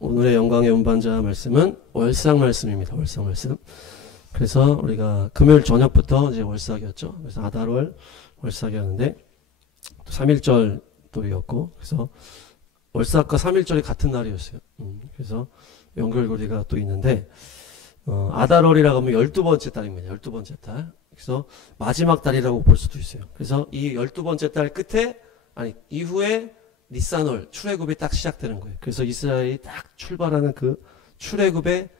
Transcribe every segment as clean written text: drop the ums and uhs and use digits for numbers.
오늘의 영광의 운반자 말씀은 월삭 말씀입니다. 월삭 말씀. 그래서 우리가 금요일 저녁부터 이제 월삭이었죠. 그래서 아달월 월삭이었는데 또 3.1절도였고 그래서 월삭과 3.1절이 같은 날이었어요. 그래서 연결고리가 또 있는데 아달월이라고 하면 12번째 달입니다. 12번째 달. 그래서 마지막 달이라고 볼 수도 있어요. 그래서 이 12번째 달 끝에 이후에 니산월 출애굽이 딱 시작되는 거예요. 그래서 이스라엘이 딱 출발하는 그 출애굽의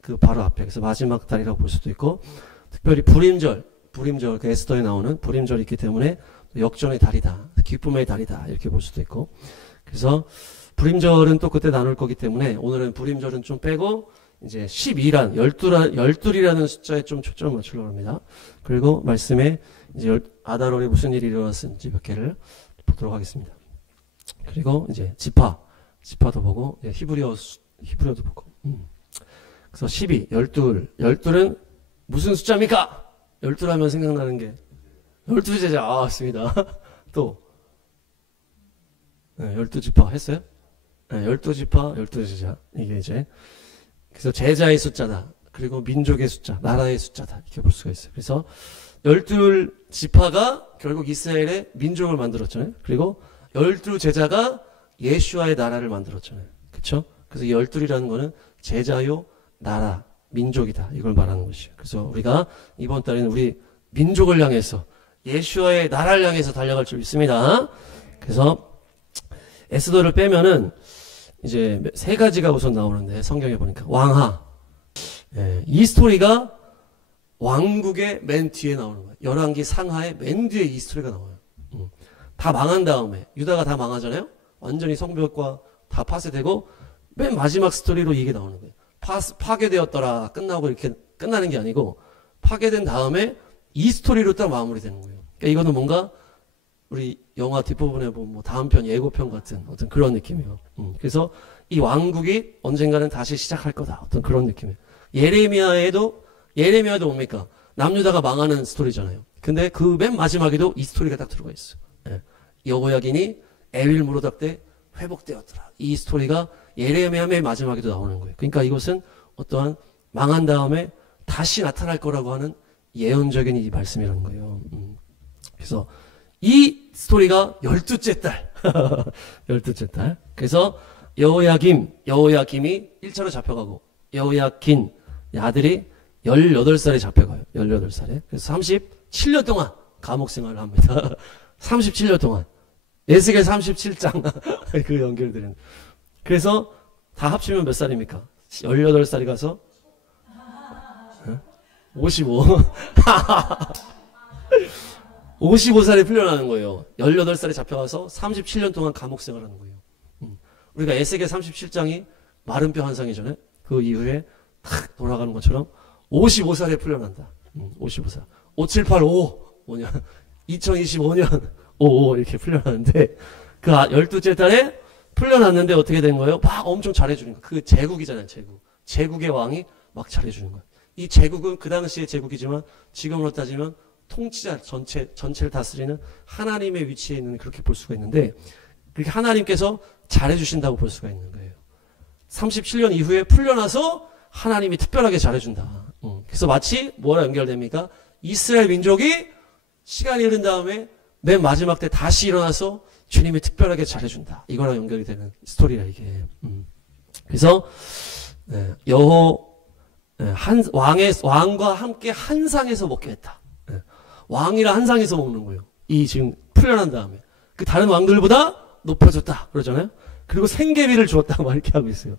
그 바로 앞에 그래서 마지막 달이라고 볼 수도 있고 특별히 불임절 그 에스더에 나오는 불임절이 있기 때문에 역전의 달이다. 기쁨의 달이다. 이렇게 볼 수도 있고 그래서 불임절은 또 그때 나눌 거기 때문에 오늘은 불임절은 좀 빼고 이제 12란 12이라는 숫자에 좀 초점을 맞추려고 합니다. 그리고 말씀에 이제 아달월에 무슨 일이 일어났는지 몇 개를 보도록 하겠습니다. 그리고 이제 지파도 보고 히브리어도 보고 그래서 12, 12는 무슨 숫자입니까? 12하면 생각나는 게 12제자 맞습니다. 또 12지파 했어요? 네, 12지파 12제자 이게 이제 그래서 제자의 숫자다. 그리고 민족의 숫자, 나라의 숫자다. 이렇게 볼 수가 있어요. 그래서 12지파가 결국 이스라엘의 민족을 만들었잖아요. 그리고 12제자가 예수와의 나라를 만들었잖아요. 그렇죠? 그래서 이 12이라는 거는 제자요, 나라, 민족이다. 이걸 말하는 것이에요. 그래서 우리가 이번 달에는 우리 민족을 향해서 예수와의 나라를 향해서 달려갈 줄 믿습니다. 그래서 에스더를 빼면은 이제 세 가지가 우선 나오는데 성경에 보니까 왕하. 이 스토리가 왕국의 맨 뒤에 나오는 거예요. 열왕기 상하의 맨 뒤에 이 스토리가 나와요. 다 망한 다음에 유다가 다 망하잖아요. 완전히 성벽과 다 파쇄되고 맨 마지막 스토리로 이게 나오는 거예요. 파괴되었더라 끝나고 이렇게 끝나는 게 아니고 파괴된 다음에 이 스토리로 딱 마무리되는 거예요. 그러니까 이거는 뭔가 우리 영화 뒷부분에 보면 뭐 다음 편 예고편 같은 어떤 그런 느낌이에요. 그래서 이 왕국이 언젠가는 다시 시작할 거다. 어떤 그런 느낌이에요. 예레미야에도 뭡니까? 남유다가 망하는 스토리잖아요. 근데 그 맨 마지막에도 이 스토리가 딱 들어가 있어요. 여호야긴이 에윌 무로닥 때 회복되었더라. 이 스토리가 예레미야 맨 마지막에도 나오는 거예요. 그러니까 이것은 어떠한 망한 다음에 다시 나타날 거라고 하는 예언적인 이 말씀이라는 거예요. 그래서 이 스토리가 12째 달. 12째 달. 그래서 여호야김이 1차로 잡혀가고 여호야긴 아들이 18살에 잡혀가요. 18살에. 그래서 37년 동안 감옥 생활을 합니다. 37년 동안. 에스겔 37장. 그 연결되는. 그래서 다 합치면 몇 살입니까? 18살이 가서 55. 55살에 풀려나는 거예요. 18살에 잡혀가서 37년 동안 감옥 생활하는 거예요. 우리가 에스겔 37장이 마른 뼈 환상이잖아요. 그 이후에 탁 돌아가는 것처럼 55살에 풀려난다. 55살. 5785. 5년. 2025년 55 이렇게 풀려나는데 그 12째 달에 풀려났는데 어떻게 된 거예요? 막 엄청 잘해주는 거예요. 그 제국이잖아요. 제국의 왕이 막 잘해주는 거예요. 이 제국은 그 당시의 제국이지만 지금으로 따지면 통치자 전체를 다스리는 하나님의 위치에 있는 그렇게 볼 수가 있는데 그렇게 하나님께서 잘해주신다고 볼 수가 있는 거예요. 37년 이후에 풀려나서 하나님이 특별하게 잘해준다. 그래서 마치 뭐랑 연결됩니까? 이스라엘 민족이 시간이 흐른 다음에 맨 마지막 때 다시 일어나서 주님이 특별하게 잘해준다. 이거랑 연결이 되는 스토리야 이게. 그래서 왕과 함께 한 상에서 먹게 했다. 왕이랑 한 상에서 먹는 거예요. 이 지금 풀려난 다음에 그 다른 왕들보다 높아졌다 그러잖아요. 그리고 생계비를 주었다 막 이렇게 하고 있어요.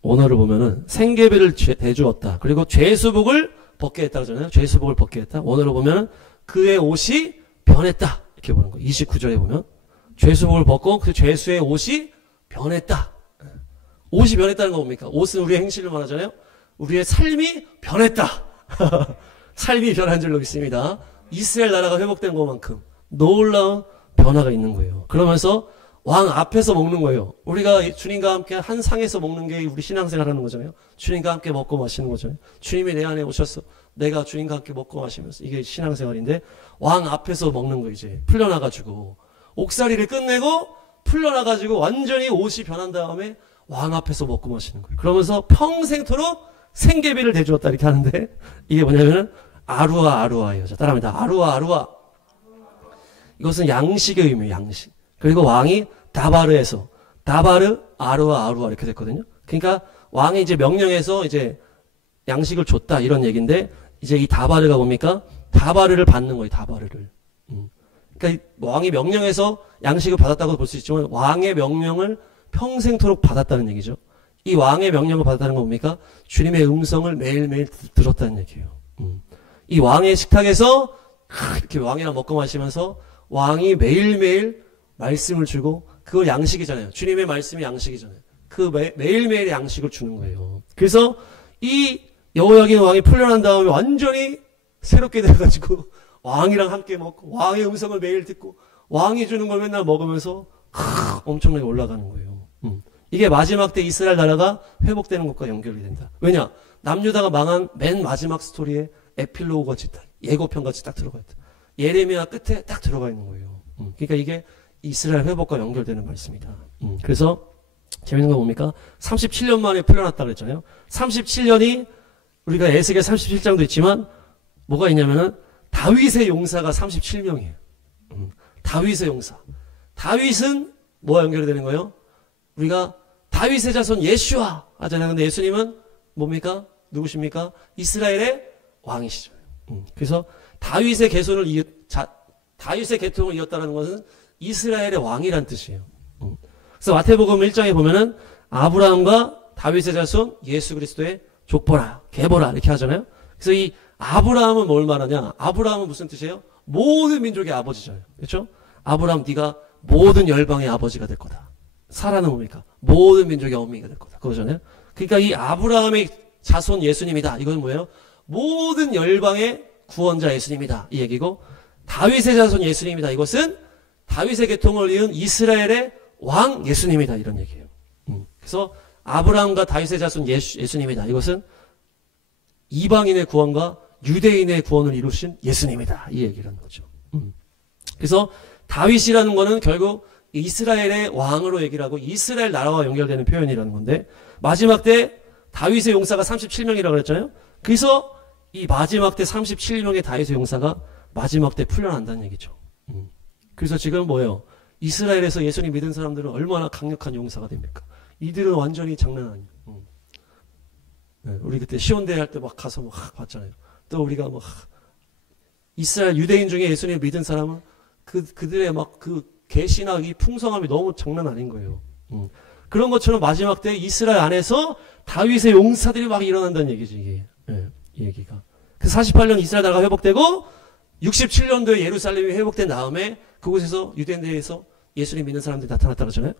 오너를 보면은 생계비를 대주었다. 그리고 죄수복을 벗게 했다 그러잖아요. 죄수복을 벗게 했다. 오너를 보면은 그의 옷이 변했다 이렇게 보는 거예요. 29절에 보면 죄수복을 벗고 그 죄수의 옷이 변했다. 옷이 변했다는 거 뭡니까? 옷은 우리의 행실을 말하잖아요. 우리의 삶이 변했다. 삶이 변한 줄로 믿습니다. 이스라엘 나라가 회복된 것만큼 놀라운 변화가 있는 거예요. 그러면서 왕 앞에서 먹는 거예요. 우리가 주님과 함께 한 상에서 먹는 게 우리 신앙생활 하는 거잖아요. 주님과 함께 먹고 마시는 거잖아요. 주님이 내 안에 오셨어. 내가 주님과 함께 먹고 마시면서 이게 신앙생활인데 왕 앞에서 먹는 거 이제 풀려나가지고 옥살이를 끝내고 풀려나가지고 완전히 옷이 변한 다음에 왕 앞에서 먹고 마시는 거예요. 그러면서 평생토록 생계비를 대주었다 이렇게 하는데 이게 뭐냐면은 아루아 아루아예요. 자, 따라합니다. 아루아 아루아. 이것은 양식의 의미예요. 양식. 그리고 왕이 다바르에서 다바르 아루아 아루아 이렇게 됐거든요. 그러니까 왕이 이제 명령해서 이제 양식을 줬다 이런 얘기인데 이제 이 다바르가 뭡니까? 다바르를 받는 거예요. 다바르를. 그러니까 왕이 명령해서 양식을 받았다고 볼 수 있지만 왕의 명령을 평생토록 받았다는 얘기죠. 이 왕의 명령을 받았다는 건 뭡니까? 주님의 음성을 매일매일 들었다는 얘기예요. 이 왕의 식탁에서 이렇게 왕이랑 먹고 마시면서 왕이 매일매일 말씀을 주고 그거 양식이잖아요. 주님의 말씀이 양식이잖아요. 그 매일매일 양식을 주는 거예요. 그래서 이 여호야긴 왕이 풀려난 다음에 완전히 새롭게 돼가지고 왕이랑 함께 먹고 왕의 음성을 매일 듣고 왕이 주는 걸 맨날 먹으면서 엄청나게 올라가는 거예요. 이게 마지막 때 이스라엘 나라가 회복되는 것과 연결이 된다. 왜냐? 남유다가 망한 맨 마지막 스토리에 에필로그 같이 딱 예고편 같이 딱 들어가 있다. 예레미야 끝에 딱 들어가 있는 거예요. 그러니까 이게 이스라엘 회복과 연결되는 말씀이다. 그래서 재밌는 거 뭡니까? 37년 만에 풀려났다 그랬잖아요. 37년이 우리가 에스겔 37장도 있지만 뭐가 있냐면은 다윗의 용사가 37명이에요. 다윗의 용사. 다윗은 뭐와 연결이 되는 거예요? 우리가 다윗의 자손 예슈아 하잖아요. 근데 예수님은 뭡니까? 누구십니까? 이스라엘의 왕이시죠. 그래서 다윗의 다윗의 계통을 이었다는 것은 이스라엘의 왕이란 뜻이에요. 그래서 마태복음 1장에 보면은 아브라함과 다윗의 자손 예수 그리스도의 족보라, 계보라 이렇게 하잖아요. 그래서 이 아브라함은 뭘 말하냐? 아브라함은 무슨 뜻이에요? 모든 민족의 아버지잖아요. 그렇죠? 아브라함 네가 모든 열방의 아버지가 될 거다. 사라는 뭡니까? 모든 민족의 어미가 될 거다. 그거잖아요. 그러니까 이 아브라함의 자손 예수님이다. 이건 뭐예요? 모든 열방의 구원자 예수님이다. 이 얘기고 다윗의 자손 예수님이다. 이것은 다윗의 계통을 이은 이스라엘의 왕 예수님이다. 이런 얘기예요. 그래서 아브라함과 다윗의 자손 예수님이다. 이것은 이방인의 구원과 유대인의 구원을 이루신 예수님이다. 이 얘기라는 거죠. 그래서 다윗이라는 거는 결국 이스라엘의 왕으로 얘기를 하고 이스라엘 나라와 연결되는 표현이라는 건데 마지막 때 다윗의 용사가 37명이라고 그랬잖아요. 그래서 이 마지막 때 37명의 다윗의 용사가 마지막 때 풀려난다는 얘기죠. 그래서 지금 뭐예요? 이스라엘에서 예수님 믿은 사람들은 얼마나 강력한 용사가 됩니까? 이들은 완전히 장난 아니에요. 네, 우리 그때 시온대 할 때 막 가서 막 봤잖아요. 또 우리가 막 이스라엘 유대인 중에 예수님 믿은 사람은 그들의 막 그 계시나 이 풍성함이 너무 장난 아닌 거예요. 그런 것처럼 마지막 때 이스라엘 안에서 다윗의 용사들이 막 일어난다는 얘기지 이게. 네, 이 얘기가. 그 48년 이스라엘 나라가 회복되고 67년도에 예루살렘이 회복된 다음에 그곳에서 유대인들에서 예수님 믿는 사람들이 나타났다 그러잖아요.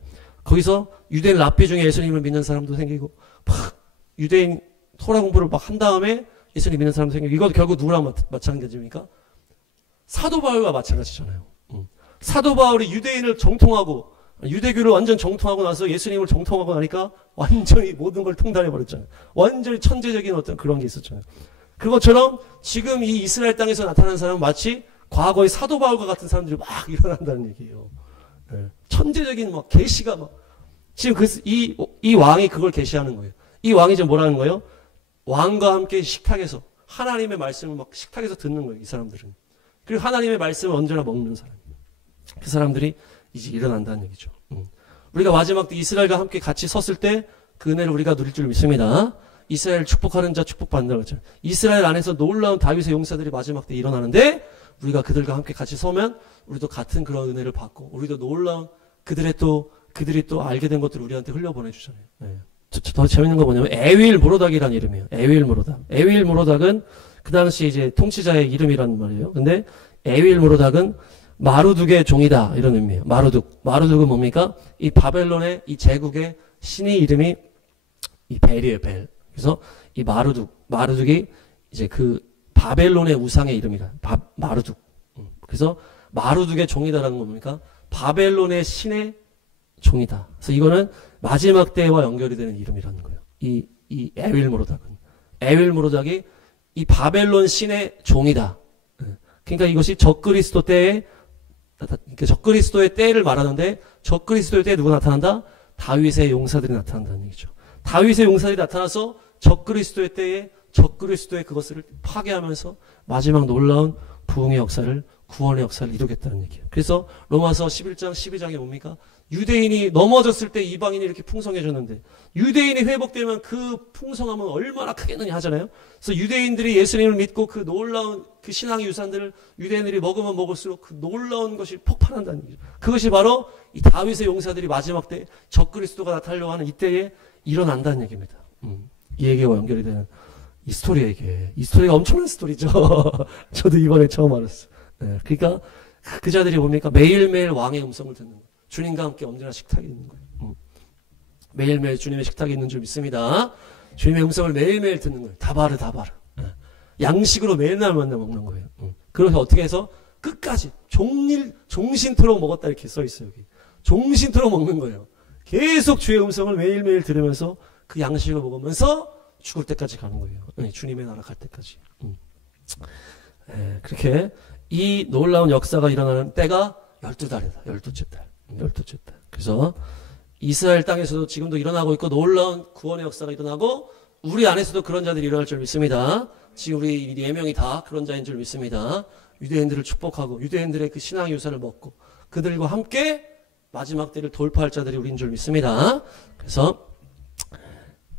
거기서 유대인 랍비 중에 예수님을 믿는 사람도 생기고 막 유대인 토라 공부를 막 한 다음에 예수님 믿는 사람도 생기고 이것도 결국 누구랑 마찬가지입니까? 사도 바울과 마찬가지잖아요. 사도 바울이 유대인을 정통하고 유대교를 완전 정통하고 나서 예수님을 정통하고 나니까 완전히 모든 걸 통달해버렸잖아요. 완전히 천재적인 어떤 그런 게 있었잖아요. 그것처럼 지금 이 이스라엘 땅에서 나타난 사람은 마치 과거의 사도 바울과 같은 사람들이 막 일어난다는 얘기예요. 네. 천재적인 막 계시가 막 지금 이 왕이 그걸 계시하는 거예요. 이 왕이 지금 뭐라는 거예요? 왕과 함께 식탁에서 하나님의 말씀을 막 식탁에서 듣는 거예요. 이 사람들은. 그리고 하나님의 말씀을 언제나 먹는 사람이에요. 그 사람들이 이제 일어난다는 얘기죠. 우리가 마지막 때 이스라엘과 함께 같이 섰을 때 그 은혜를 우리가 누릴 줄 믿습니다. 이스라엘 축복하는 자 축복받는다고 했잖아요. 이스라엘 안에서 놀라운 다윗의 용사들이 마지막 때 일어나는데 우리가 그들과 함께 같이 서면 우리도 같은 그런 은혜를 받고 우리도 놀라운 그들이 또 알게 된 것들을 우리한테 흘려보내주잖아요. 네. 더 재밌는 거 뭐냐면 에윌 모로닥이라는 이름이에요. 에윌 모로닥. 에윌 모로닥은 그 당시 이제 통치자의 이름이란 말이에요. 근데 에윌 모로닥은 마루둑의 종이다 이런 의미예요. 마루둑은 뭡니까? 이 바벨론의 이 제국의 신의 이름이 이 벨이에요. 벨. 그래서 이 마루둑이 이제 그 바벨론의 우상의 이름이라. 마루둑. 그래서 마루둑의 종이다라는 건 뭡니까? 바벨론의 신의 종이다. 그래서 이거는 마지막 때와 연결이 되는 이름이라는 거예요. 이 에윌 모로닥이 이 바벨론 신의 종이다. 그러니까 이것이 적그리스도의 때를 말하는데 적그리스도의 때에 누가 나타난다? 다윗의 용사들이 나타난다는 얘기죠. 다윗의 용사들이 나타나서 적그리스도의 때에 적그리스도의 그것을 파괴하면서 마지막 놀라운 부흥의 역사를, 구원의 역사를 이루겠다는 얘기예요. 그래서 로마서 11장 12장에 뭡니까? 유대인이 넘어졌을 때 이방인이 이렇게 풍성해졌는데 유대인이 회복되면 그 풍성함은 얼마나 크겠느냐 하잖아요. 그래서 유대인들이 예수님을 믿고 그 놀라운 그 신앙의 유산들을 유대인들이 먹으면 먹을수록 그 놀라운 것이 폭발한다는 얘기죠. 그것이 바로 이 다윗의 용사들이 마지막 때 적그리스도가 나타나려고 하는 이때에 일어난다는 얘기입니다. 이 얘기와 연결이 되는 이 스토리에게, 이 스토리가 엄청난 스토리죠. 저도 이번에 처음 알았어요. 네, 그러니까 그 자들이 뭡니까? 매일매일 왕의 음성을 듣는 거예요. 주님과 함께 언제나 식탁에 있는 거예요. 매일매일 주님의 식탁에 있는 줄 믿습니다. 주님의 음성을 매일매일 듣는 거예요. 다바르. 네. 양식으로 매일날 만나 먹는 거예요. 그래서 어떻게 해서 끝까지 종신토록 먹었다 이렇게 써 있어요. 여기. 종신토록 먹는 거예요. 계속 주의 음성을 매일매일 들으면서 그 양식을 먹으면서 죽을 때까지 가는 거예요. 주님의 나라 갈 때까지. 그렇게 이 놀라운 역사가 일어나는 때가 12달이다. 12째 달. 12째 달. 그래서 이스라엘 땅에서도 지금도 일어나고 있고 놀라운 구원의 역사가 일어나고 우리 안에서도 그런 자들이 일어날 줄 믿습니다. 지금 우리 4명이 다 그런 자인 줄 믿습니다. 유대인들을 축복하고 유대인들의 그 신앙의 유산을 먹고 그들과 함께 마지막 때를 돌파할 자들이 우리인 줄 믿습니다. 그래서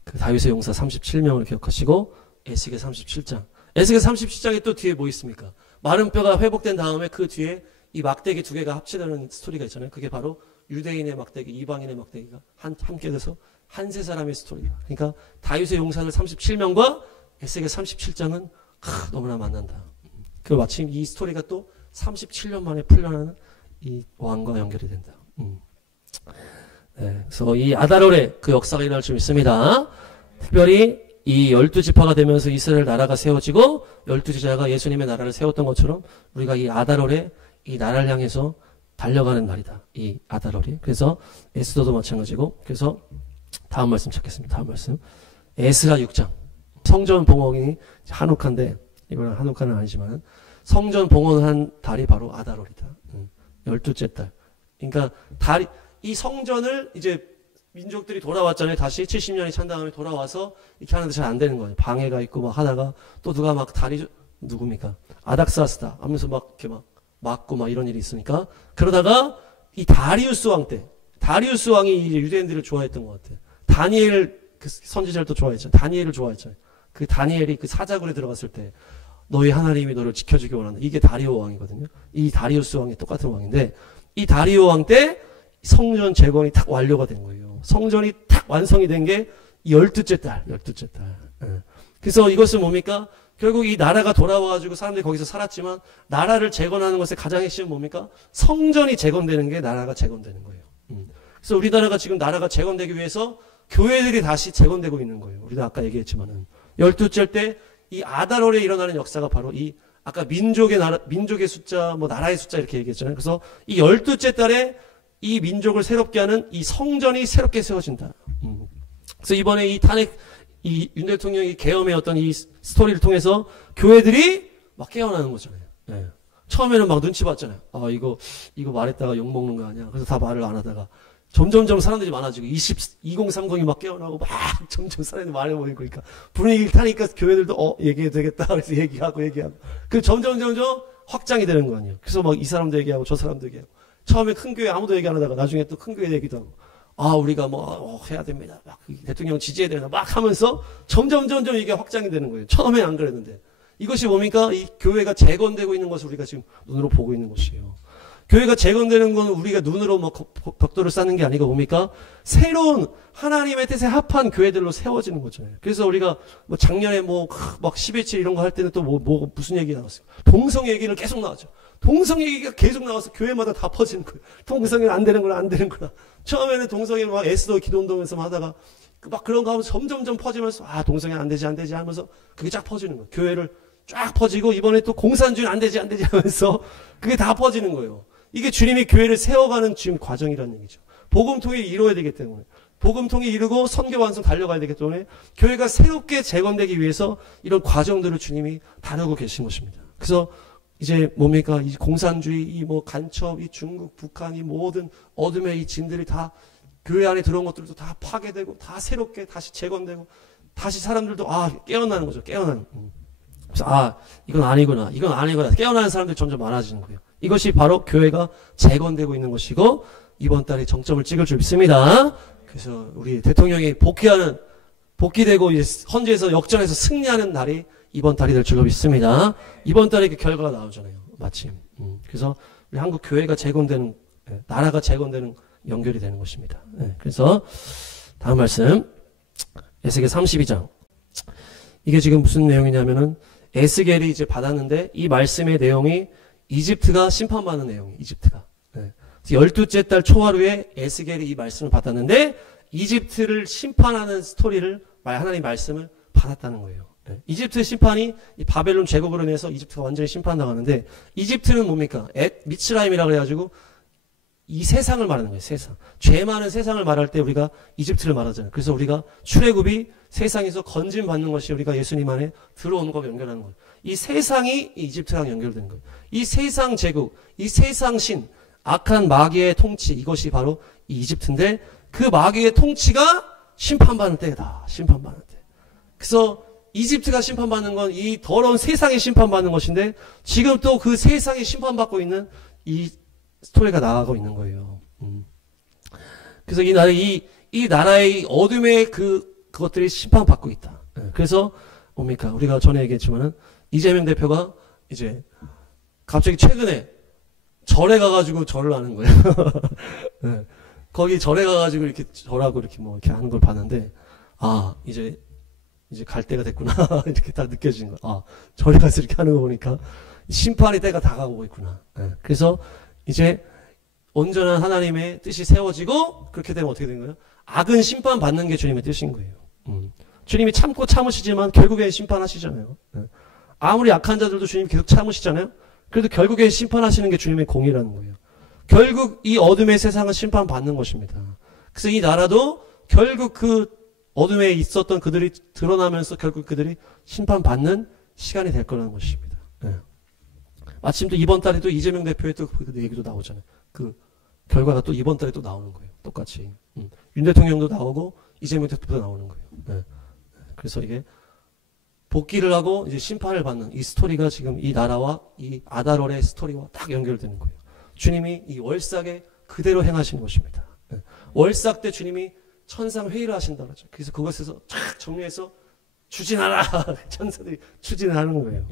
그 다윗의 용사 37명을 기억하시고 에스겔 37장. 에스겔 37장에 또 뒤에 뭐 있습니까? 마른 뼈가 회복된 다음에 그 뒤에 이 막대기 2개가 합치되는 스토리가 있잖아요. 그게 바로 유대인의 막대기, 이방인의 막대기가 함께 돼서 한 세 사람의 스토리다. 그러니까 다윗의 용사들 37명과 에스겔 37장은 너무나 만난다. 그 마침 이 스토리가 또 37년 만에 풀려나는 이 왕과 연결이 된다. 네, 그래서 이 아다롤의 그 역사가 일어날 줄 믿습니다. 특별히 이 12지파가 되면서 이스라엘 나라가 세워지고 12제자가 예수님의 나라를 세웠던 것처럼 우리가 이 아다롤의 이 나라를 향해서 달려가는 날이다. 이 아다롤이. 그래서 에스더도 마찬가지고. 그래서 다음 말씀 찾겠습니다. 다음 말씀. 에스라 6장. 성전 봉헌이 한옥한데 이거는 한옥한은 아니지만 성전 봉헌한 달이 바로 아다롤이다. 12째 달. 그러니까 달이 이 성전을 이제 민족들이 돌아왔잖아요. 다시 70년이 찬 다음에 돌아와서 이렇게 하는데 잘 안 되는 거예요. 방해가 있고 막 하다가 또 누가 막 누굽니까? 아닥사스다 하면서 막 이렇게 막 맞고 막 이런 일이 있으니까 그러다가 이 다리우스 왕 때 다리우스 왕이 이제 유대인들을 좋아했던 것 같아요. 다니엘 그 선지자를 또 좋아했잖아요. 다니엘을 좋아했잖아요. 그 다니엘이 그 사자굴에 들어갔을 때 너희 하나님이 너를 지켜주기 원한다. 이게 다리오 왕이거든요. 이 다리우스 왕이 똑같은 왕인데 이 다리오 왕 때 성전 재건이 탁 완료가 된 거예요. 성전이 탁 완성이 된 게 12째 달. 그래서 이것은 뭡니까? 결국 이 나라가 돌아와가지고 사람들이 거기서 살았지만 나라를 재건하는 것의 가장 핵심은 뭡니까? 성전이 재건되는 게 나라가 재건되는 거예요. 그래서 우리나라가 지금 나라가 재건되기 위해서 교회들이 다시 재건되고 있는 거예요. 우리도 아까 얘기했지만은 12째 때 이 아다롤에 일어나는 역사가 바로 이 아까 민족의 숫자, 뭐 나라의 숫자 이렇게 얘기했잖아요. 그래서 이 12째 달에 이 민족을 새롭게 하는 이 성전이 새롭게 세워진다. 그래서 이번에 이 윤 대통령이 계엄의 어떤 이 스토리를 통해서 교회들이 막 깨어나는 거잖아요. 네. 처음에는 막 눈치 봤잖아요. 아, 이거 말했다가 욕먹는 거 아니야. 그래서 다 말을 안 하다가 점점점 사람들이 많아지고 2030이 막 깨어나고 막 점점 사람들이 많이 모이고 그러니까 분위기를 타니까 교회들도 얘기해도 되겠다. 그래서 얘기하고 그 점점 확장이 되는 거 아니에요. 그래서 막 이 사람도 얘기하고 저 사람도 얘기하고 처음에 큰 교회 아무도 얘기 안 하다가 나중에 또 큰 교회 얘기도 하고 아 우리가 뭐 해야 됩니다. 막 대통령 지지해야 되나 막 하면서 점점 이게 확장이 되는 거예요. 처음에 안 그랬는데 이것이 뭡니까? 이 교회가 재건되고 있는 것을 우리가 지금 눈으로 보고 있는 것이에요. 교회가 재건되는 건 우리가 눈으로 뭐 벽돌을 쌓는 게 아니고 뭡니까? 새로운 하나님의 뜻에 합한 교회들로 세워지는 거잖아요. 그래서 우리가 뭐 작년에 막 10.27 이런 거 할 때는 또 무슨 얘기 나왔어요? 동성 얘기를 계속 나왔죠. 동성 얘기가 계속 나와서 교회마다 다 퍼지는 거예요. 동성애는 안 되는구나. 처음에는 동성애 막 에스더 기도운동에서 하다가 막 그런 거 하면서 점점 퍼지면서 아 동성애 안 되지 하면서 그게 쫙 퍼지는 거예요. 교회를 쫙 퍼지고 이번에 또 공산주의 안 되지 하면서 그게 다 퍼지는 거예요. 이게 주님이 교회를 세워가는 지금 과정이라는 얘기죠. 복음통이 이루어야 되기 때문에 복음통이 이루고 선교 완성 달려가야 되기 때문에 교회가 새롭게 재건되기 위해서 이런 과정들을 주님이 다루고 계신 것입니다. 그래서 이제 뭡니까? 이 공산주의, 이 간첩, 이 중국, 북한, 이 모든 어둠의 이 진들이 다 교회 안에 들어온 것들도 다 파괴되고 다 새롭게 다시 재건되고 다시 사람들도 깨어나는 거죠. 깨어나는. 그래서 이건 아니구나. 이건 아니구나. 깨어나는 사람들이 점점 많아지는 거예요. 이것이 바로 교회가 재건되고 있는 것이고 이번 달에 정점을 찍을 줄 믿습니다. 그래서 우리 대통령이 복귀되고 이제 헌재에서 역전해서 승리하는 날이 이번 달이 될 줄로 믿습니다. 이번 달에 그 결과가 나오잖아요. 마침. 그래서 우리 한국 교회가 재건되는, 나라가 재건되는 연결이 되는 것입니다. 그래서 다음 말씀 에스겔 32장. 이게 지금 무슨 내용이냐면은 에스겔이 이제 받았는데 이 말씀의 내용이 이집트가 심판받는 내용이에요. 이집트가. 12째 달 초하루에 에스겔이 이 말씀을 받았는데 이집트를 심판하는 스토리를 하나님 말씀을 받았다는 거예요. 이집트의 심판이 이 바벨론 제국으로 인해서 이집트가 완전히 심판당하는데 이집트는 뭡니까? 미츠라임이라고 그래가지고 이 세상을 말하는 거예요. 세상. 죄 많은 세상을 말할 때 우리가 이집트를 말하잖아요. 그래서 우리가 출애굽이 세상에서 건진 받는 것이 우리가 예수님 안에 들어오는 것과 연결하는 거예요. 이 세상이 이집트랑 연결되는 거예요. 이 세상 제국, 이 세상 신, 악한 마귀의 통치, 이것이 바로 이 이집트인데 그 마귀의 통치가 심판받는 때다. 심판받는 때. 그래서 이집트가 심판받는 건 이 더러운 세상이 심판받는 것인데 지금 또 그 세상이 심판받고 있는 이 스토리가 나가고 있는 거예요. 그래서 이 나라의 어둠의 그것들이 심판받고 있다. 그래서 뭡니까? 우리가 전에 얘기했지만은 이재명 대표가 이제 갑자기 최근에 절에 가가지고 절을 하는 거예요. 거기 절에 가가지고 이렇게 절하고 이렇게 이렇게 하는 걸 봤는데 이제 갈 때가 됐구나. 이렇게 다 느껴지는 거야. 절에 가서 이렇게 하는 거 보니까 심판의 때가 다가오고 있구나. 그래서 이제 온전한 하나님의 뜻이 세워지고 그렇게 되면 어떻게 된 거예요? 악은 심판받는 게 주님의 뜻인 거예요. 주님이 참고 참으시지만 결국에 심판하시잖아요. 아무리 악한 자들도 주님이 계속 참으시잖아요. 그래도 결국에 심판하시는 게 주님의 공이라는 거예요. 결국 이 어둠의 세상은 심판받는 것입니다. 그래서 이 나라도 결국 그 어둠에 있었던 그들이 드러나면서 결국 그들이 심판받는 시간이 될 거라는 것입니다. 마침 또 이번 달에 또 이재명 대표의 또 그 얘기도 나오잖아요. 그 결과가 또 이번 달에 또 나오는 거예요. 똑같이. 윤 대통령도 나오고 이재명 대표도 나오는 거예요. 그래서 이게 복귀를 하고 이제 심판을 받는 이 스토리가 지금 이 나라와 이 아달월의 스토리와 딱 연결되는 거예요. 주님이 이 월삭에 그대로 행하신 것입니다. 월삭 때 주님이 천상 회의를 하신다고 하죠. 그래서 그것에서 쫙 정리해서 추진하라. 천사들이 추진을 하는 거예요.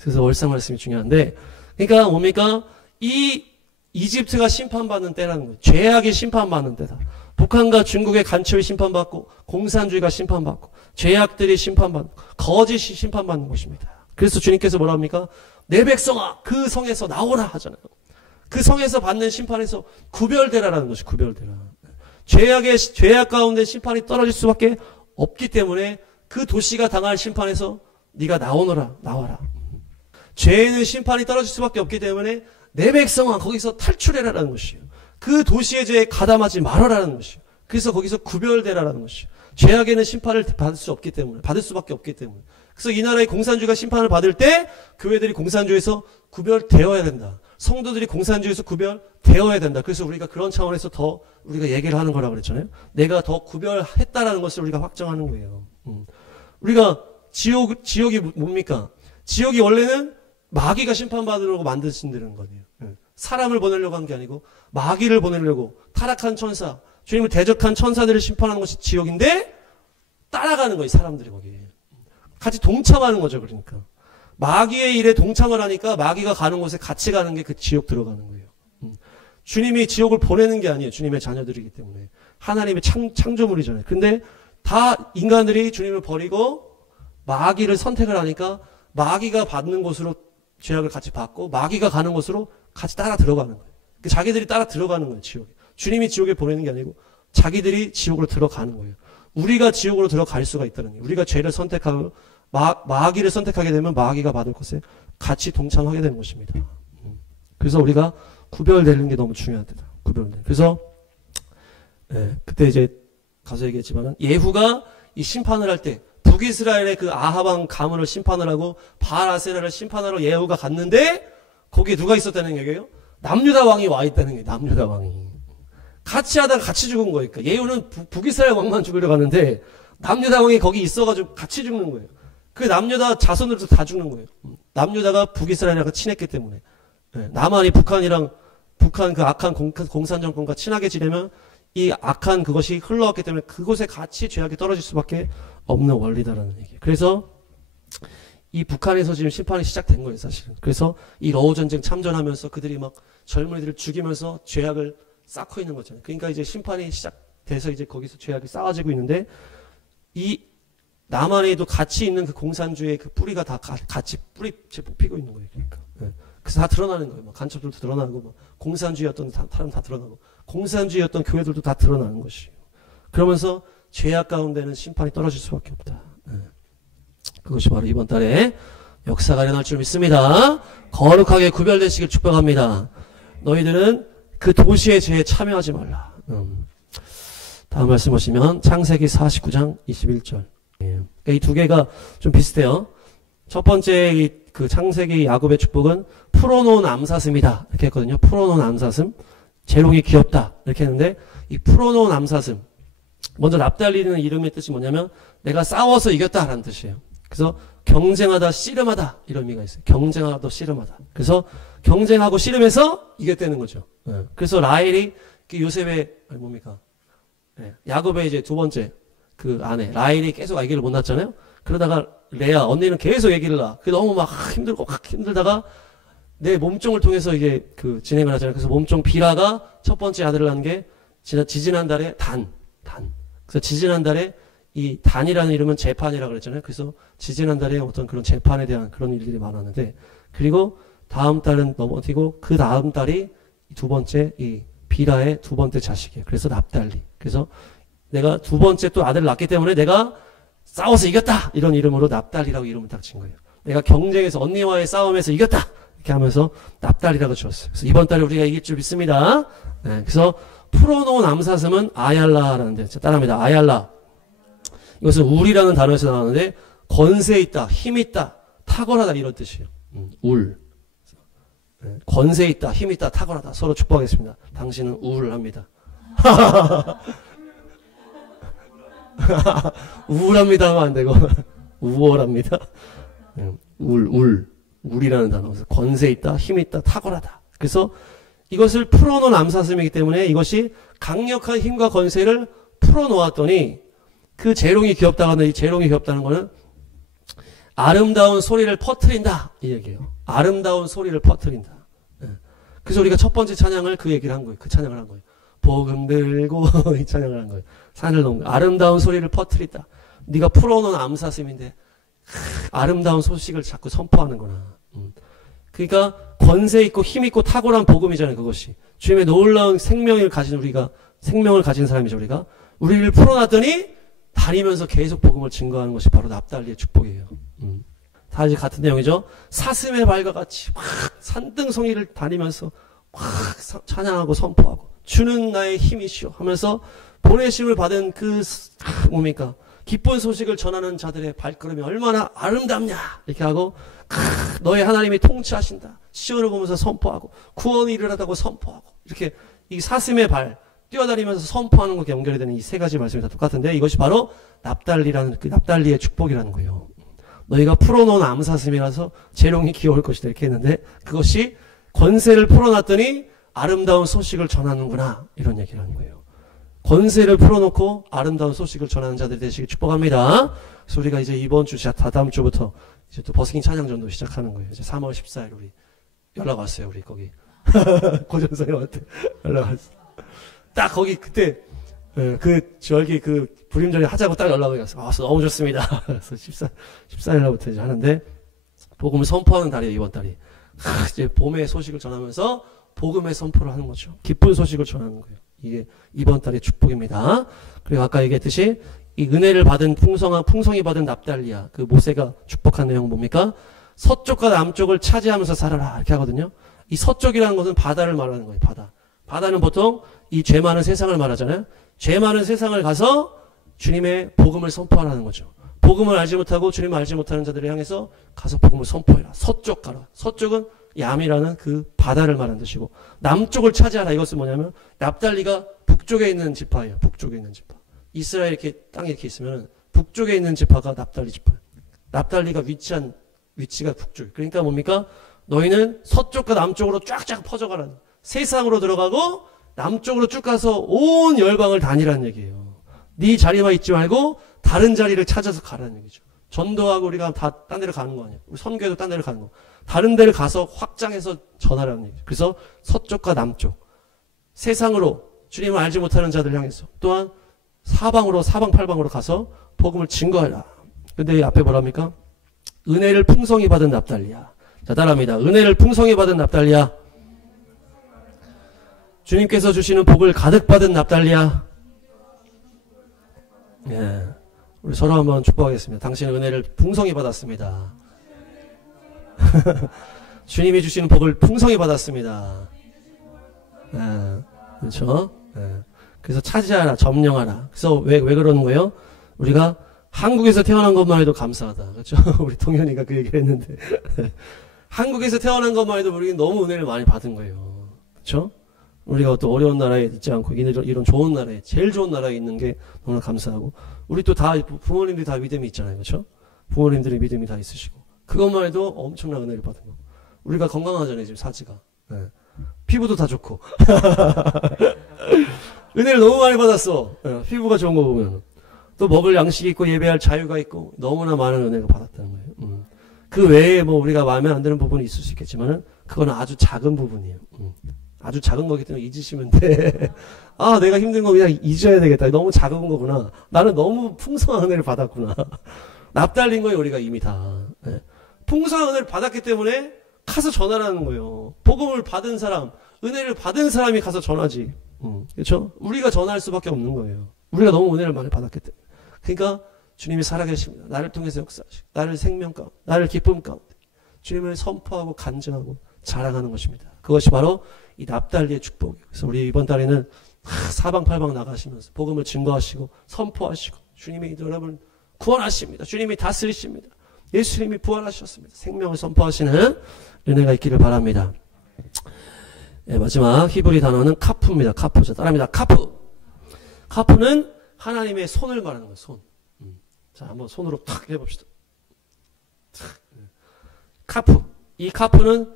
그래서 월삭 말씀이 중요한데, 그러니까 뭡니까? 이 이집트가 심판받는 때라는 거예요. 죄악이 심판받는 때다. 북한과 중국의 간첩이 심판받고 공산주의가 심판받고 죄악들이 심판받고 거짓이 심판받는 것입니다. 그래서 주님께서 뭐라 합니까? 내 백성아 그 성에서 나오라 하잖아요. 그 성에서 받는 심판에서 구별되라라는 것이 구별되라. 죄악 가운데 심판이 떨어질 수밖에 없기 때문에 그 도시가 당할 심판에서 네가 나오너라 나와라. 죄에는 심판이 떨어질 수밖에 없기 때문에 내 백성아 거기서 탈출해라라는 것이에요. 그 도시의 죄에 가담하지 말아라는 것이에요. 그래서 거기서 구별되라라는 것이에요. 죄악에는 심판을 받을 수밖에 없기 때문에. 그래서 이 나라의 공산주의가 심판을 받을 때 교회들이 공산주의에서 구별되어야 된다. 성도들이 공산주의에서 구별되어야 된다. 그래서 우리가 그런 차원에서 더 우리가 얘기를 하는 거라고 그랬잖아요. 내가 더 구별했다라는 것을 우리가 확정하는 거예요. 우리가 지옥이 뭡니까? 지옥이 원래는 마귀가 심판받으려고 만드신다는 거예요. 사람을 보내려고 한 게 아니고 마귀를 보내려고 타락한 천사, 주님을 대적한 천사들을 심판하는 것이 지옥인데 따라가는 거예요. 사람들이 거기에. 같이 동참하는 거죠. 그러니까. 마귀의 일에 동참을 하니까 마귀가 가는 곳에 같이 가는 게 그 지옥 들어가는 거예요. 주님이 지옥을 보내는 게 아니에요. 주님의 자녀들이기 때문에. 하나님의 창조물이잖아요. 근데 다 인간들이 주님을 버리고 마귀를 선택을 하니까 마귀가 받는 곳으로 죄악을 같이 받고 마귀가 가는 곳으로 같이 따라 들어가는 거예요. 자기들이 따라 들어가는 거예요. 지옥에. 주님이 지옥에 보내는 게 아니고 자기들이 지옥으로 들어가는 거예요. 우리가 지옥으로 들어갈 수가 있다는 거예요. 우리가 죄를 선택하고 마귀를 선택하게 되면 마귀가 받을 것에 같이 동참하게 되는 것입니다. 그래서 우리가 구별되는 게 너무 중요하다. 구별돼. 그래서 그때 이제 가서 얘기했지만은 예후가 이 심판을 할 때 북이스라엘의 그 아하방 가문을 심판을 하고 바알아세라를 심판하러 예후가 갔는데 거기에 누가 있었다는 얘기예요? 남유다 왕이 와 있다는 게 남유다 왕이. 같이 하다가 같이 죽은 거예요. 그러니까 예후는 북이스라엘 왕만 죽으려 가는데 남유다 왕이 거기 있어가지고 같이 죽는 거예요. 그 남유다 자손들도 다 죽는 거예요. 남유다가 북이스라엘이랑 친했기 때문에. 네, 남한이 북한 그 악한 공산 정권과 친하게 지내면 이 악한 그것이 흘러왔기 때문에 그곳에 같이 죄악이 떨어질 수밖에 없는 원리다라는 얘기예요. 그래서 이 북한에서 지금 심판이 시작된 거예요, 사실은. 그래서 이 러우 전쟁 참전하면서 그들이 막 젊은이들을 죽이면서 죄악을 쌓고 있는 거잖아요. 그러니까 이제 심판이 시작돼서 이제 거기서 죄악이 쌓아지고 있는데 이 남한에도 같이 있는 그 공산주의의 그 뿌리가 다 같이 뿌리째 뽑히고 있는 거예요. 그러니까. 네. 그래서 다 드러나는 거예요. 막 간첩들도 드러나고, 막 공산주의였던 사람 다 드러나고, 공산주의였던 교회들도 다 드러나는 것이에요. 그러면서 죄악 가운데는 심판이 떨어질 수밖에 없다. 네. 그것이 바로 이번 달에 역사가 일어날 줄 믿습니다. 거룩하게 구별되시길 축복합니다. 너희들은 그 도시의 죄에 참여하지 말라. 다음 말씀 보시면 창세기 49장 21절. 이 두 개가 좀 비슷해요. 첫 번째 그 창세기 야곱의 축복은 풀어놓은 암사슴이다 이렇게 했거든요. 풀어놓은 암사슴, 재롱이 귀엽다 이렇게 했는데 이 풀어놓은 암사슴, 먼저 납달리는 이름의 뜻이 뭐냐면 내가 싸워서 이겼다라는 뜻이에요. 그래서 경쟁하다, 씨름하다 이런 의미가 있어요. 경쟁하다, 씨름하다. 그래서 경쟁하고 씨름해서 이겼다는 거죠. 그래서 라헬이 요셉의 뭡니까? 야곱의 이제 두 번째 그 아내 라헬이 계속 아기를 못 낳았잖아요. 그러다가 레아 언니는 계속 아기를 낳아. 그 너무 막 힘들다가 내 몸종을 통해서 이게 그 진행을 하잖아요. 그래서 몸종 비라가 첫 번째 아들을 낳은 게 지지난달에 단. 그래서 지지난달에 이 단이라는 이름은 재판이라고 그랬잖아요. 그래서 지지난달에 어떤 그런 재판에 대한 그런 일들이 많았는데, 그리고 다음 달은 넘어지고 그 다음 달이 두 번째 이 비라의 두 번째 자식이에요. 그래서 납달리. 그래서 내가 두 번째 또 아들을 낳기 때문에 내가 싸워서 이겼다 이런 이름으로 납달리라고 이름을 딱 진 거예요. 내가 경쟁에서 언니와의 싸움에서 이겼다 이렇게 하면서 납달리라고 지었어요. 그래서 이번 달에 우리가 이길 줄 믿습니다. 네, 그래서 풀어놓은 암사슴은 아얄라라는 데 따라합니다. 아얄라. 이것은 울이라는 단어에서 나왔는데 권세 있다, 힘 있다, 탁월하다 이런 뜻이에요. 울. 네, 권세 있다, 힘 있다, 탁월하다. 서로 축복하겠습니다. 당신은 우울합니다. 우울합니다 하면 안 되고 우월합니다. 울이라는 단어. 권세 있다, 힘 있다, 탁월하다. 그래서 이것을 풀어놓은 암사슴이기 때문에 이것이 강력한 힘과 권세를 풀어놓았더니 그 재롱이 귀엽다고 하는 이 재롱이 귀엽다는 거는 아름다운 소리를 퍼뜨린다 이 얘기예요. 아름다운 소리를 퍼뜨린다. 그래서 우리가 첫 번째 찬양을 그 얘기를 한 거예요. 그 찬양을 한 거예요. 복음 들고 이 찬양을 한 거예요. 산을 넘는 아름다운 소리를 퍼뜨린다. 네가 풀어놓은 암사슴인데 아름다운 소식을 자꾸 선포하는구나. 그러니까 권세 있고 힘 있고 탁월한 복음이잖아요. 그것이 주님의 놀라운 생명을 가진 생명을 가진 사람이죠. 우리를 풀어놨더니 다니면서 계속 복음을 증거하는 것이 바로 납달리의 축복이에요. 다 이제 같은 내용이죠. 사슴의 발과 같이 확 산등송이를 다니면서 확 찬양하고 선포하고 주는 나의 힘이시오 하면서 보내심을 받은 그 뭡니까? 기쁜 소식을 전하는 자들의 발걸음이 얼마나 아름답냐 이렇게 하고 너의 하나님이 통치하신다. 시온을 보면서 선포하고 구원이 이르렀다고 선포하고 이렇게 이 사슴의 발 뛰어다니면서 선포하는 것과 연결이 되는 이 세 가지 말씀이 다 똑같은데 이것이 바로 납달리라는 그 납달리의 축복이라는 거예요. 너희가 풀어놓은 암사슴이라서 재롱이 귀여울 것이다 이렇게 했는데 그것이 권세를 풀어놨더니 아름다운 소식을 전하는구나 이런 얘기를 하는 거예요. 권세를 풀어놓고 아름다운 소식을 전하는 자들이 되시길 축복합니다. 그래서 우리가 이제 이번 주, 다다음 주부터 이제 또 버스킹 찬양전도 시작하는 거예요. 이제 3월 14일 우리 연락 왔어요. 우리 거기 고전사 형한테 연락 왔어. 딱 거기 그때 그 절기 그 부림절이 하자고 딱 연락이 왔어. 너무 좋습니다. 그래서 14일날부터 이제 하는데 복음을 선포하는 달이에요. 이번 달이 이제 봄의 소식을 전하면서 복음의 선포를 하는 거죠. 기쁜 소식을 전하는 거예요. 이게 이번 달의 축복입니다. 그리고 아까 얘기했듯이 이 은혜를 받은 풍성이 받은 납달리아 그 모세가 축복한 내용은 뭡니까? 서쪽과 남쪽을 차지하면서 살아라 이렇게 하거든요. 이 서쪽이라는 것은 바다를 말하는 거예요. 바다는 보통 이 죄 많은 세상을 말하잖아요. 죄 많은 세상을 가서 주님의 복음을 선포하라는 거죠. 복음을 알지 못하고 주님을 알지 못하는 자들을 향해서 가서 복음을 선포해라. 서쪽 가라. 서쪽은 얌이라는 그 바다를 말하는 뜻이고 남쪽을 차지하라. 이것은 뭐냐면 납달리가 북쪽에 있는 지파예요. 북쪽에 있는 지파. 이스라엘 이렇게 땅에 이렇게 있으면 북쪽에 있는 지파가 납달리 지파예요. 납달리가 위치가 북쪽. 그러니까 뭡니까? 너희는 서쪽과 남쪽으로 쫙쫙 퍼져가라는. 세상으로 들어가고 남쪽으로 쭉 가서 온 열방을 다니라는 얘기예요. 네 자리만 있지 말고 다른 자리를 찾아서 가라는 얘기죠. 전도하고 우리가 다 딴 데를 가는 거 아니에요. 우리 선교도 딴 데를 가는 거. 다른 데를 가서 확장해서 전하라는 얘기죠. 그래서 서쪽과 남쪽. 세상으로 주님을 알지 못하는 자들 향해서 또한 사방팔방으로 가서 복음을 증거하라. 근데 이 앞에 뭐랍니까? 은혜를 풍성히 받은 납달리야. 자, 따라합니다. 은혜를 풍성히 받은 납달리야. 주님께서 주시는 복을 가득 받은 납달리야. 예, 우리 서로 한번 축복하겠습니다. 당신은 은혜를 풍성히 받았습니다. 주님이 주시는 복을 풍성히 받았습니다. 예, 그렇죠? 예. 그래서 차지하라, 점령하라. 그래서 왜 그러는 거예요? 우리가 한국에서 태어난 것만 해도 감사하다. 그렇죠? 우리 동현이가 그 얘기를 했는데. 한국에서 태어난 것만 해도 우리는 너무 은혜를 많이 받은 거예요. 그렇죠? 우리가 또 어려운 나라에 있지 않고 이런 좋은 나라에, 제일 좋은 나라에 있는 게 너무나 감사하고, 우리 또 다 부모님들이 다 믿음이 있잖아요. 그렇죠? 부모님들이 믿음이 다 있으시고, 그것만 해도 엄청난 은혜를 받은 거. 우리가 건강하잖아요, 지금 사지가. 네. 피부도 다 좋고. 은혜를 너무 많이 받았어. 네. 피부가 좋은 거 보면. 또 먹을 양식이 있고 예배할 자유가 있고 너무나 많은 은혜를 받았다는 거예요. 그 외에 뭐 우리가 마음에 안 드는 부분이 있을 수 있겠지만은 그거는 아주 작은 부분이에요. 아주 작은 거기 때문에 잊으시면 돼. 아, 내가 힘든 거 그냥 잊어야 되겠다. 너무 작은 거구나. 나는 너무 풍성한 은혜를 받았구나. 납달린 거예요, 우리가 이미 다. 네. 풍성한 은혜를 받았기 때문에 가서 전하라는 거예요. 복음을 받은 사람, 은혜를 받은 사람이 가서 전하지. 그렇죠? 우리가 전할 수밖에 없는 거예요. 우리가 너무 은혜를 많이 받았기 때문에. 그러니까 주님이 살아계십니다. 나를 통해서 역사하시고, 나를 생명 가운데, 나를 기쁨 가운데 주님을 선포하고 간증하고 자랑하는 것입니다. 그것이 바로 이 납달리의 축복이에요. 그래서 우리 이번 달에는 사방팔방 나가시면서 복음을 증거하시고 선포하시고, 주님이 여러분 구원하십니다. 주님이 다스리십니다. 예수님이 부활하셨습니다. 생명을 선포하시는 은혜가 있기를 바랍니다. 네, 마지막 히브리 단어는 카프입니다. 카프죠. 따라합니다. 카프. 카프는 하나님의 손을 말하는 거예요. 손. 자, 한번 손으로 탁 해봅시다. 카프. 이 카프는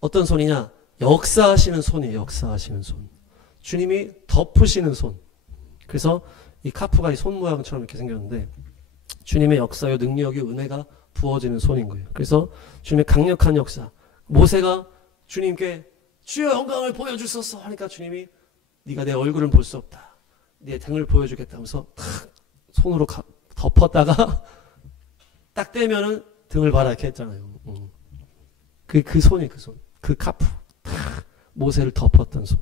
어떤 손이냐? 역사하시는 손이에요. 역사하시는 손. 주님이 덮으시는 손. 그래서 이 카프가 이 손 모양처럼 이렇게 생겼는데 주님의 역사요, 능력요, 은혜가 부어지는 손인 거예요. 그래서 주님의 강력한 역사. 모세가 주님께 주여 영광을 보여주소서 하니까 주님이 네가 내 얼굴은 볼 수 없다. 네 등을 보여주겠다 하면서 탁 손으로 덮었다가 딱 떼면은 등을 봐라 이렇게 했잖아요. 그 손이 그 손. 그 카프. 탁 모세를 덮었던 손.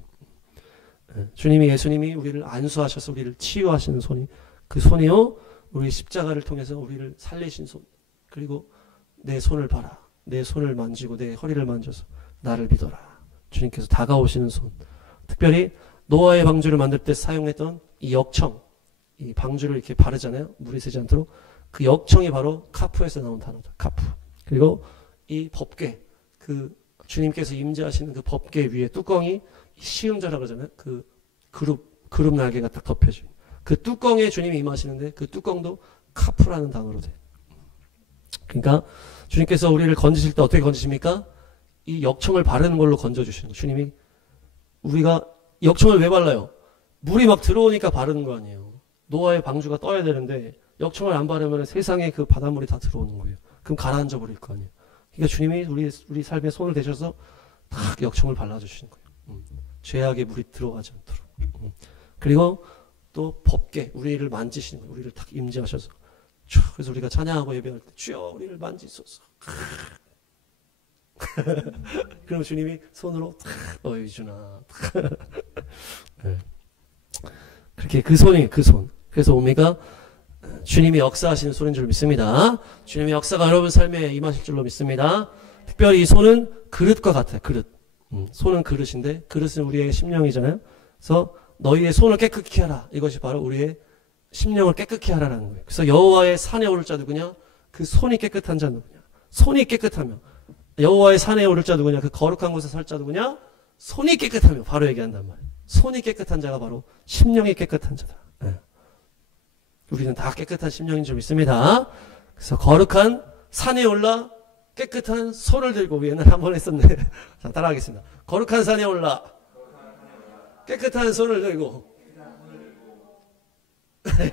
주님이 예수님이 우리를 안수하셔서 우리를 치유하시는 손이 그 손이요. 우리 십자가를 통해서 우리를 살리신 손. 그리고 내 손을 봐라. 내 손을 만지고 내 허리를 만져서 나를 믿어라. 주님께서 다가오시는 손. 특별히 노아의 방주를 만들 때 사용했던 이 역청. 이 방주를 이렇게 바르잖아요. 물이 새지 않도록. 그 역청이 바로 카프에서 나온 단어다. 카프. 그리고 이 법궤. 그 주님께서 임재하시는 그 법궤 위에 뚜껑이 시음자라고 그러잖아요. 그 그룹 날개가 딱 덮여져요. 그 뚜껑에 주님이 임하시는데 그 뚜껑도 카프라는 단어로 돼요. 그러니까 주님께서 우리를 건지실 때 어떻게 건지십니까? 이 역청을 바르는 걸로 건져주시는 거예요. 주님이 우리가 역청을 왜 발라요? 물이 막 들어오니까 바르는 거 아니에요. 노아의 방주가 떠야 되는데 역청을 안 바르면 세상에 그 바닷물이 다 들어오는 거예요. 그럼 가라앉아 버릴 거 아니에요. 그러니까 주님이 우리 삶에 손을 대셔서 딱 역청을 발라주시는 거예요. 죄악의 물이 들어가지 않도록. 그리고 또 법궤, 우리를 만지시는 거예요. 우리를 딱 임재하셔서. 그래서 우리가 찬양하고 예배할 때 주여 우리를 만지소서. 그럼 주님이 손으로 어이 주나. 네. 그렇게 그 손이 그 손. 그래서 오메가 주님이 역사하시는 손인 줄 믿습니다. 주님의 역사가 여러분 삶에 임하실 줄로 믿습니다. 특별히 이 손은 그릇과 같아요. 그릇. 손은 그릇인데 그릇은 우리의 심령이잖아요. 그래서 너희의 손을 깨끗히 하라. 이것이 바로 우리의 심령을 깨끗히 하라는 거예요. 그래서 여호와의 산에 오를 자 누구냐? 그 손이 깨끗한 자 누구냐? 손이 깨끗하며 여호와의 산에 오를 자 누구냐? 그 거룩한 곳에 설 자 누구냐? 손이 깨끗하며 바로 얘기한단 말이에요. 손이 깨끗한 자가 바로 심령이 깨끗한 자다. 예. 우리는 다 깨끗한 심령인 줄 믿습니다. 그래서 거룩한 산에 올라 깨끗한 손을 들고, 옛날에 한번 했었네. 자, 따라하겠습니다. 거룩한 산에 올라 깨끗한 손을 들고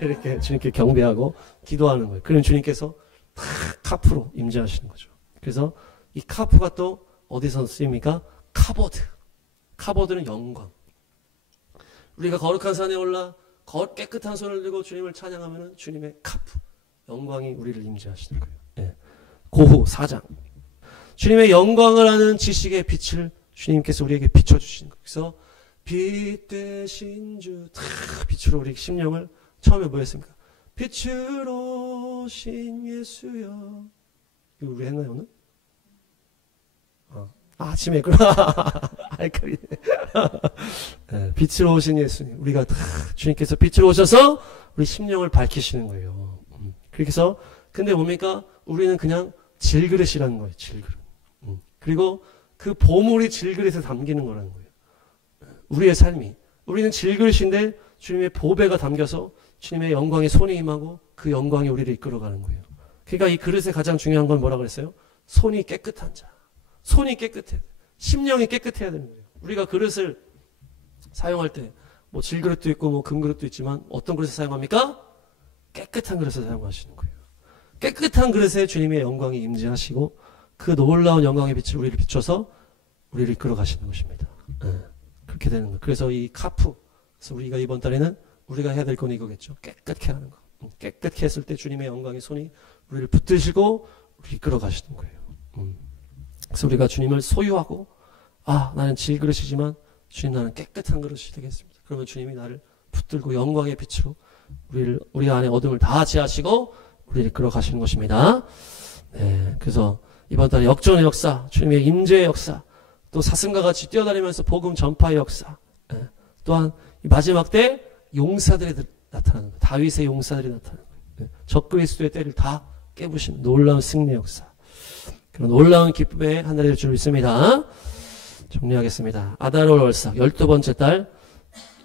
이렇게 주님께 경배하고 기도하는 거예요. 그럼 주님께서 다 카프로 임재하시는 거죠. 그래서 이 카프가 또 어디서 쓰입니까? 카보드. 카보드는 영광. 우리가 거룩한 산에 올라 깨끗한 손을 들고 주님을 찬양하면 주님의 카프, 영광이 우리를 임재하시는 거예요. 예. 고후 4장. 주님의 영광을 아는 지식의 빛을 주님께서 우리에게 비춰주시는 거예요. 그래서 빛 되신 주, 다 빛으로 우리 심령을 처음에 뭐였습니까? 빛으로 오신 예수여. 이거 우리 했나요 오늘? 아침에 했구나. 알까리. 네, 빛으로 오신 예수님. 우리가 다 주님께서 빛으로 오셔서 우리 심령을 밝히시는 거예요. 그래서 근데 뭡니까? 우리는 그냥 질그릇이라는 거예요. 질그릇. 그리고 그 보물이 질그릇에 담기는 거라는 거예요. 우리의 삶이. 우리는 질그릇인데 주님의 보배가 담겨서 주님의 영광의 손이 임하고 그 영광이 우리를 이끌어가는 거예요. 그러니까 이 그릇의 가장 중요한 건 뭐라고 그랬어요? 손이 깨끗한 자. 손이 깨끗해. 심령이 깨끗해야 되는 거예요. 우리가 그릇을 사용할 때 뭐 질그릇도 있고 뭐 금그릇도 있지만 어떤 그릇을 사용합니까? 깨끗한 그릇을 사용하시는 거예요. 깨끗한 그릇에 주님의 영광이 임재하시고 그 놀라운 영광의 빛을 우리를 비춰서 우리를 이끌어 가시는 것입니다. 네. 그렇게 되는 거예요. 그래서 이 카프, 그래서 우리가 이번 달에는 우리가 해야 될 건 이거겠죠. 깨끗게 하는 거. 깨끗게 했을 때 주님의 영광의 손이 우리를 붙드시고 우리를 이끌어 가시는 거예요. 그래서 우리가 주님을 소유하고, 나는 질그릇이지만 주님 나는 깨끗한 그릇이 되겠습니다. 그러면 주님이 나를 붙들고 영광의 빛으로 우리 안에 어둠을 다 지하시고 우리를 이끌어 가시는 것입니다. 네, 그래서 이번 달에 역전의 역사, 주님의 임재의 역사, 또 사슴과 같이 뛰어다니면서 복음 전파의 역사, 네, 또한 이 마지막 때 용사들이 나타나는 거예요. 다윗의 용사들이 나타나는 거예요. 네, 적그리스도의 때를 다 깨부시는 놀라운 승리의 역사. 그런 놀라운 기쁨의 한 달이 될 줄 믿습니다. 정리하겠습니다. 아다롤 월삭 12번째 달,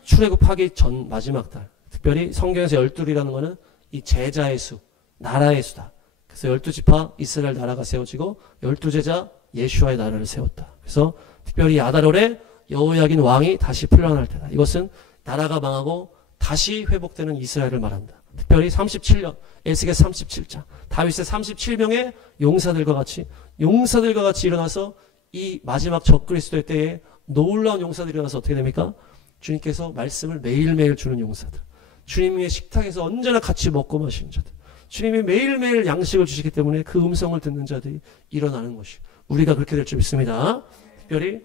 출애굽하기 전 마지막 달. 특별히 성경에서 12이라는 것은 이 제자의 수, 나라의 수다. 그래서 12지파 이스라엘 나라가 세워지고 12제자 예슈아의 나라를 세웠다. 그래서 특별히 아다롤에 여호야긴 왕이 다시 풀려날 때다. 이것은 나라가 망하고 다시 회복되는 이스라엘을 말한다. 특별히 37년 에스겔 37장 다윗의 37명의 용사들과 같이 일어나서 이 마지막 적그리스도의 때에 놀라운 용사들이 일어나서 어떻게 됩니까? 주님께서 말씀을 매일매일 주는 용사들, 주님의 식탁에서 언제나 같이 먹고 마시는 자들, 주님이 매일매일 양식을 주시기 때문에 그 음성을 듣는 자들이 일어나는 것이 우리가 그렇게 될 줄 믿습니다. 특별히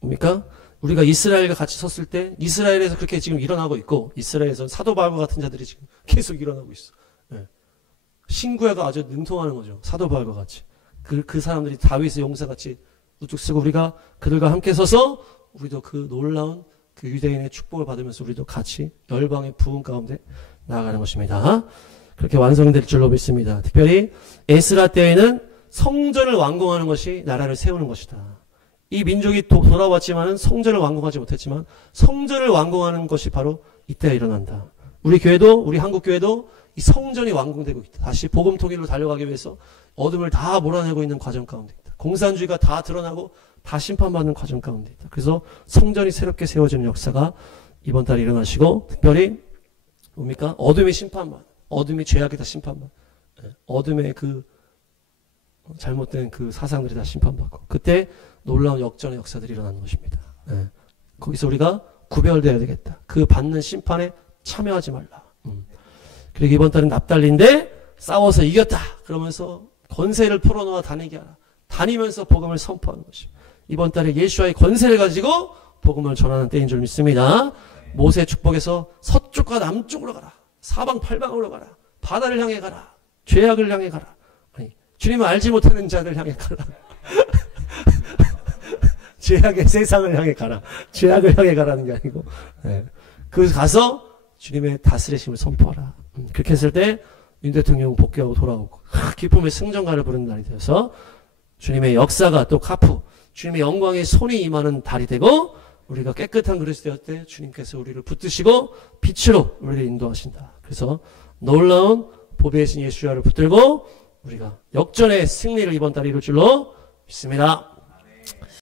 뭡니까? 우리가 이스라엘과 같이 섰을 때 이스라엘에서 그렇게 지금 일어나고 있고 이스라엘에서 사도 바울과 같은 자들이 지금 계속 일어나고 있어. 신구야가 아주 능통하는 거죠. 사도 바울과 같이. 그 사람들이 다윗의 용사같이 우뚝 쓰고 우리가 그들과 함께 서서 우리도 그 놀라운 그 유대인의 축복을 받으면서 우리도 같이 열방의 부흥 가운데 나아가는 것입니다. 그렇게 완성될 줄로 믿습니다. 특별히 에스라 때에는 성전을 완공하는 것이 나라를 세우는 것이다. 이 민족이 돌아왔지만은 성전을 완공하지 못했지만 성전을 완공하는 것이 바로 이때 일어난다. 우리 교회도, 우리 한국 교회도 이 성전이 완공되고 있다. 다시 복음 통일로 달려가기 위해서 어둠을 다 몰아내고 있는 과정 가운데 있다. 공산주의가 다 드러나고 다 심판받는 과정 가운데 있다. 그래서 성전이 새롭게 세워지는 역사가 이번 달에 일어나시고 특별히 뭡니까? 어둠의 심판만, 어둠의 죄악이 다 심판만, 어둠의 그 잘못된 그 사상들이 다 심판받고 그때 놀라운 역전의 역사들이 일어나는 것입니다. 거기서 우리가 구별되어야 되겠다. 그 받는 심판에 참여하지 말라. 그리고 이번 달은 납달리인데 싸워서 이겼다. 그러면서 권세를 풀어놓아 다니게 하라. 다니면서 복음을 선포하는 것이 이번 달에 예수와의 권세를 가지고 복음을 전하는 때인 줄 믿습니다. 모세의 축복에서 서쪽과 남쪽으로 가라. 사방팔방으로 가라. 바다를 향해 가라. 죄악을 향해 가라. 아니, 주님을 알지 못하는 자들 향해 가라. 죄악의 세상을 향해 가라. 죄악을 향해 가라는 게 아니고 그래서 가서 주님의 다스리심을 선포하라. 그렇게 했을 때 윤 대통령 복귀하고 돌아오고 기쁨의 승전가를 부르는 날이 되어서 주님의 역사가 또 카프 주님의 영광의 손이 임하는 달이 되고 우리가 깨끗한 그릇이 되었을 때 주님께서 우리를 붙드시고 빛으로 우리를 인도하신다. 그래서 놀라운 보배의 신 예수야를 붙들고 우리가 역전의 승리를 이번 달에 이룰 줄로 믿습니다.